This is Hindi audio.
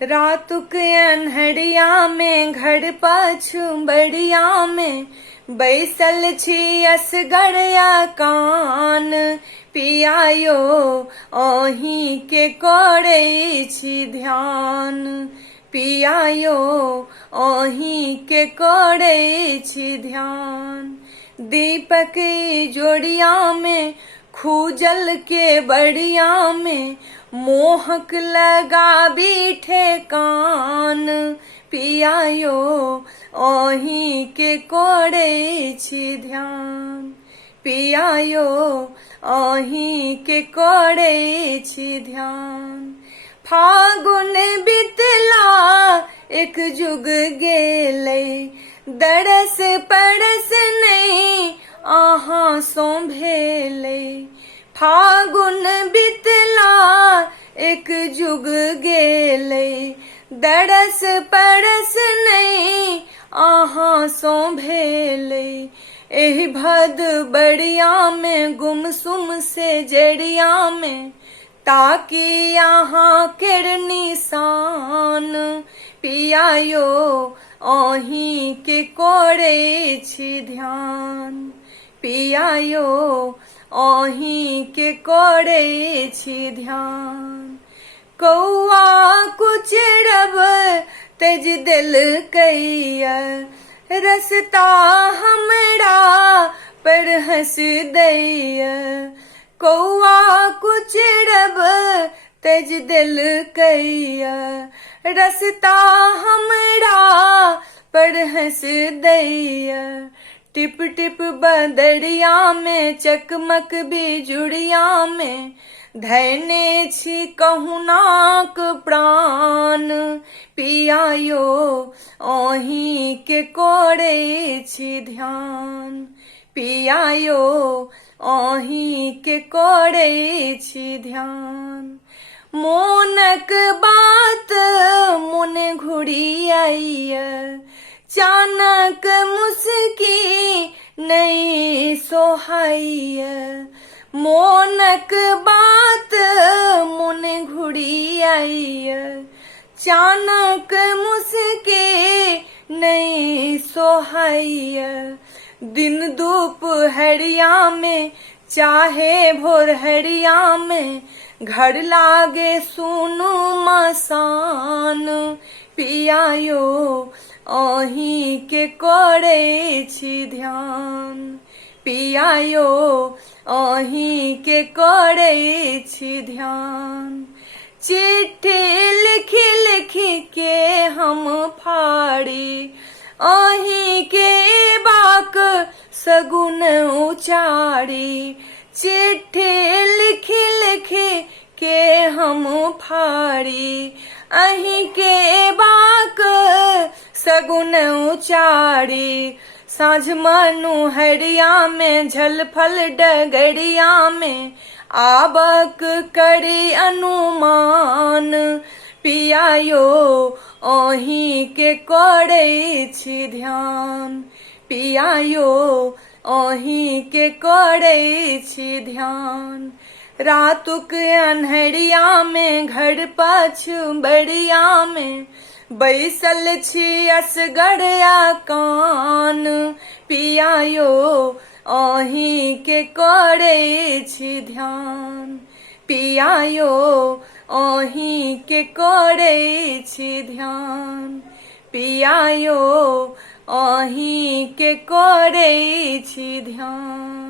रातुक अन्हरिया में घर पाछू बड़िया में बैसल छी असगरया कान पियायो अहीं के करे छी ध्यान पियायो अहीं के करे छी ध्यान। दीपक जोड़िया में खूजल के बड़िया में मोहक लगा बीठे कान पियायो अहीं के कोड़े छी ध्यान पियायो अहीं के कोड़े छी ध्यान। फागुन बितला एक जुग गेलै दरस परस नहीं आहाँ सो भेलै। फागुन बितला एक जुग गेलै दरस परस नहीं आहाँ सो भेलै। एहि भद बड़िया में गुमसुम से जड़िया में ताकि यहाँ केर निशान पियायो अहीं के कोरे छी ध्यान पियायो अहीं के कोरे छी ध्यान। कौआ कुचरब तेज दिल कैया रसता हमरा पर हंस दैया। कौआ कुचरब तेज दिल कैया रसता हमरा पर हंस दैया। टिप टिप बदरिया में चकमक बिजुड़िया में धैने छी कहुनाक प्राण पियायो अहीं के कोरे छी ध्यान पियायो अहीं के कोरे छी ध्यान। मोनक बात मुने घुड़ी आइया चानक मुस्की नहीं सोहाइया। मोनक बात मुने घुड़ी आइया चानक मुस्की नहीं सोहाइया। दिन दोपहरिया में चाहे भोरहरिया में घर लागे सुनु मसान पियायो अहीं के कोरे छी ध्यान पियायो अहीं के कोरे छी ध्यान। चिट्ठी लिखी लिखी के हम फाड़ी अहीं के बाक सगुन उचारी। चिट्ठी लिखी लिखी के हम फाड़ी अहीं के बाक सगुन उचारी। साँझ मनुहरिया में झलफल डगरिया में आबक करी अनुमान पियायो अहीं के कोरे छी ध्यान पियायो अहीं के कोरे छी ध्यान। रातुक अन्हरिया में घर पाछू बड़िया में बैसल छी असगरया कान पियायो अहीं के कोरे छी ध्यान पियायो अहीं के कोरे छी ध्यान पियायो अहीं के कोरे छी ध्यान।